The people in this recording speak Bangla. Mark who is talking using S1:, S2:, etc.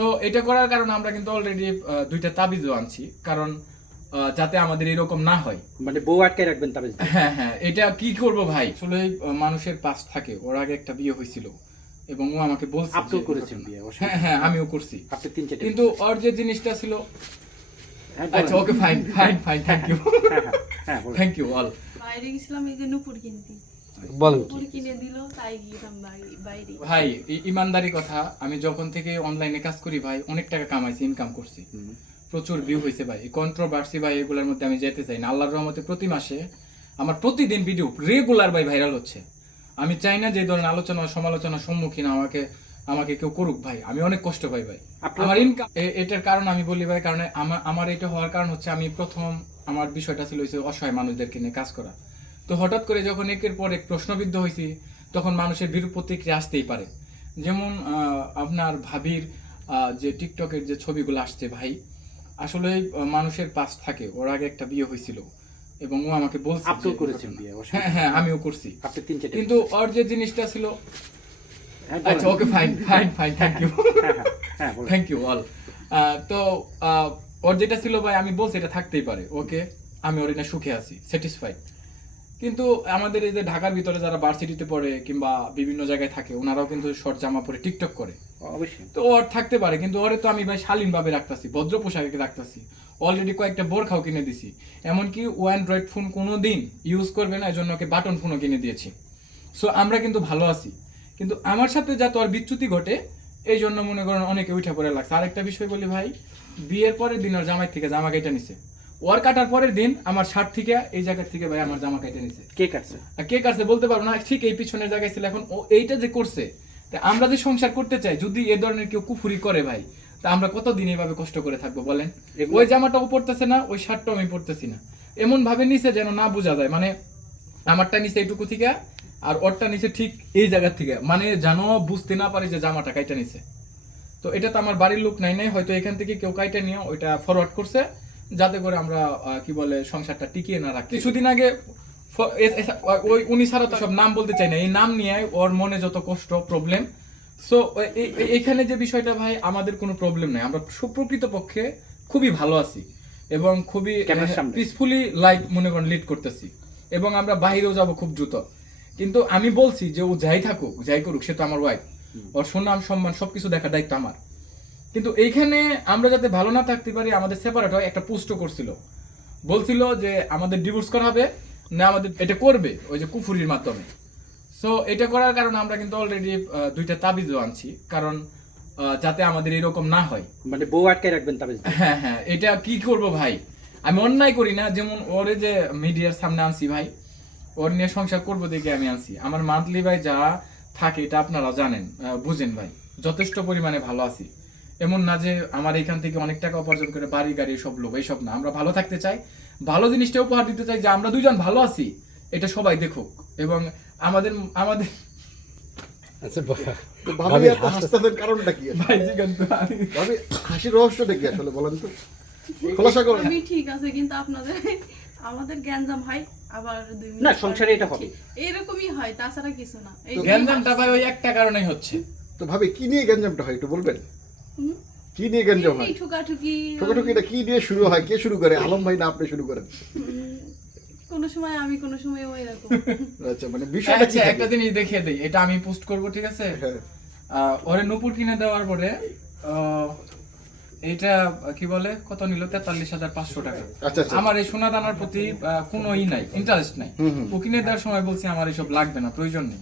S1: সো এটা করার কারণে আমরা কিন্তু অলরেডি দুইটা তাবিজও আনছি। কারণ যাতে আমাদের এরকম না হয়।
S2: মানে বউ আটকে রাখবেন তাবিজ
S1: হ্যাঁ হ্যাঁ এটা কি করব ভাই? আসলে মানুষের পাস থাকে। ওর আগে একটা বিয়ে হয়েছিল। এবং ও আমাকে বলছে
S2: আপনিও করেছেন বিয়ে,
S1: হ্যাঁ হ্যাঁ আমিও করছি।
S2: আপনি তিন চারটে
S1: কিন্তু ওর যে জিনিসটা ছিল
S2: হ্যাঁ,
S1: আচ্ছা okay fine fine fine thank you
S2: হ্যাঁ,
S1: থ্যাংক ইউ অল
S3: বাইরে গেছিলাম এই যে নুপুর কিনতে।
S2: বলেন
S1: ভাই ইমানদারি কথা আমি যখন থেকে অনলাইনে কাজ করি ভাই অনেক টাকা কামাইছি ইনকাম করছি। প্রচুর ভিউ হয়েছে ভাই কন্ট্রোভার্সি ভাই এগুলোর মধ্যে আমি যেতে চাই না। আল্লাহর রহমতে প্রতি মাসে আমার প্রতিদিন ভিডিও রেগুলার ভাই ভাইরাল হচ্ছে। আমি চাই না যে ধরনের আলোচনা সমালোচনার সম্মুখীন আমাকে আমাকে কেউ করুক ভাই। আমি অনেক কষ্ট পাই ভাই। আমার ইনকাম এটার কারণ আমি বলি ভাই কারণ আমার আমার এটা হওয়ার কারণ হচ্ছে আমি প্রথম আমার বিষয়টা ছিল অসহায় মানুষদেরকে নিয়ে কাজ করা। তো হঠাৎ করে যখন একের পর এক প্রশ্নবিদ্ধ হয়েছি তখন মানুষের বিরূপ প্রতিক্রিয়া আসতেই পারে। যেমন আপনার ভাবির যে টিকটকের যে ছবিগুলো আসছে ভাই আসলে মানুষের পাস থাকে। ওর আগে একটা বিয়ে হয়েছিল এবং ও আমাকে বলছে
S2: আপনিও করেছেন বিয়ে,
S1: হ্যাঁ হ্যাঁ আমিও করছি।
S2: আপনি তিন চারটে
S1: কিন্তু ওর যে জিনিসটা ছিল
S2: হ্যাঁ,
S1: আচ্ছা okay fine fine fine thank you thank you all তো আহ, ওর যেটা ছিল ভাই আমি বলছি এটা থাকতেই পারে। ওকে আমি ওর এটা সুখে আছি স্যাটিসফাইড কিন্তু আমাদের এই যে ঢাকার ভিতরে যারা ভার্সিটিতে পড়ে কিংবা বিভিন্ন জায়গায় থাকে ওনারাও কিন্তু শর্ট জামা পরে টিকটক করে।
S2: অবশ্যই।
S1: তো ওর থাকতে পারে কিন্তু ওরে তো আমি ভাই শালীন ভাবে রাখতাছি ভদ্র পোশাকে রাখতাছি। অলরেডি কয়েকটা বোরখাও কিনে দিছি। এমনকি ও অ্যান্ড্রয়েড ফোন কোনো দিন ইউজ করবে না এজন্য ওকে বাটন ফোনও কিনে দিয়েছি। সো আমরা কিন্তু ভালো আছি। কিন্তু আমার সাথে যা তোর বিচ্যুতি ঘটে এই জন্য মনে করেন অনেকে উঠে পড়ে লাগছে। আরেকটা বিষয় বলি ভাই বিয়ের পরের দিন ওর জামাই থেকে জামা কেটে নিছে। ওর কাটার পরের দিন আমার শার্ট থেকে এই জায়গার থেকে ভাই আমার জামা কেটে নিছে।
S2: কে কাটছে?
S1: কে কাছে বলতে পারব না ঠিক এই পিছনের জায়গায় ছিল এখন। ও এইটা যে করছে তা আমরা যে সংসার করতে চাই যদি এ ধরনের কেউ কুফুরি করে ভাই তা আমরা কতদিন এইভাবে কষ্ট করে থাকব বলেন? ওই জামাটাও পড়তেছে না ওই শার্টটাও আমি পড়তেছি না। এমন ভাবে নিচে যেন না বোঝা যায় মানে আমারটা নিচে এইটুকু থেকে আর ওরটা নিচে ঠিক এই জায়গা থেকে। মানে যেন বুঝতে না পারে যে জামাটা কাইটা নিছে। তো এটা তো আমার বাড়ির লোক নাই নাই হয়তো এখান থেকে কেউ কাইটা নিয়ে ওইটা ফরওয়ার্ড করছে। যাতে করে আমরা আহ, কি বলে সংসারটা টিকিয়ে না রাখি। কিছুদিন আগে ওই উনি ছাড়া তো সব নাম বলতে চাই না। এই নাম নিয়ে ওর মনে যত কষ্ট প্রবলেম সো এখানে যে বিষয়টা ভাই আমাদের কোনো প্রবলেম নাই। আমরা সুপ্রকৃত পক্ষে খুবই ভালো আছি এবং খুবই পিসফুলি লাইফ মনে করেন লিড করতেছি। এবং আমরা বাইরেও যাব খুব দ্রুত। কিন্তু আমি বলছি যে ও যাই থাকুক যাই করুক সে তো আমার ওয়াইফ ওর সুনাম সম্মান সবকিছু দেখার দায়িত্ব আমার। কিন্তু এইখানে আমরা যাতে ভালো না থাকতে পারি আমাদের সেপারেট হয় একটা পোস্ট করছিল। বলছিল যে আমাদের ডিভোর্স করা হবে না আমাদের এটা করবে ওই যে কুফুরির মাধ্যমে। সো এটা করার কারণে আমরা কিন্তু অলরেডি দুইটা তাবিজও আনছি। কারণ যাতে আমাদের এরকম না হয়।
S2: মানে বউ আটকে রাখবেন তাবিজ
S1: হ্যাঁ হ্যাঁ এটা কি করব ভাই? আমি অন্যায় করি না যেমন ওরে যে মিডিয়ার সামনে আনছি ভাই ওর নিয়ে সংসার করব দেখে আমি আনছি। আমার মান্থলি ভাই যা থাকে এটা আপনারা জানেন বুঝেন ভাই যথেষ্ট পরিমাণে ভালো আছি। এমন না যে আমার এখান থেকে অনেক টাকা উপার্জন করে বাড়ি গাড়ি সব লোক এইসব না। আমরা ভালো থাকতে চাই। ভালো জিনিসটা উপহার দিতে চাই যে আমরা দুইজন ভালো আছি। এটা সবাই দেখুক এবং আমাদের আমাদের
S4: আচ্ছা
S5: তো ভাবি
S4: ভাবি
S5: এত হাসতেছেন কারণটা কি?
S1: ভাই জিগান তো
S5: ভাবি হাসির রহস্যটা কি আসলে বলেন তো। খোলাসা করেন।
S3: আমি ঠিক আছে কিন্তু আপনাদের আমাদের গ্যাঞ্জাম হয় আবার দুই মিনিট
S2: না, সংসারে এটা হবে।
S3: এরকমই হয় তাছাড়া কিছু না।
S1: গ্যাঞ্জামটা ভাই ওই একটা কারণেই হচ্ছে।
S5: তো ভাবি কি নিয়ে গ্যাঞ্জামটা হয় একটু বলবেন? কি নিয়ে হয়
S3: ঠুকাঠুকি?
S5: ঠোকাঠুকিটা কি দিয়ে শুরু হয়? কে শুরু করে? আলম ভাই না আপনি শুরু করেন?
S3: কোনো সময় আমি কোনো সময় ওই রকম
S5: আচ্ছা মানে বিষয়টা কি
S1: আচ্ছা একটা জিনিস দেখিয়ে দিই। এটা আমি পোস্ট করব ঠিক আছে?
S5: হ্যাঁ।
S1: ওরে নুপুর কিনে দেওয়ার পরে আহ, এইটা কি বলে? কত নিল? তেতাল্লিশ হাজার পাঁচশো টাকা।
S5: আচ্ছা আচ্ছা।
S1: আমার এই সোনা দানার প্রতি কোনো ই নাই ইন্টারেস্ট নাই। ও কিনে দেওয়ার সময় বলছি আমার এসব লাগবে না প্রয়োজন নেই।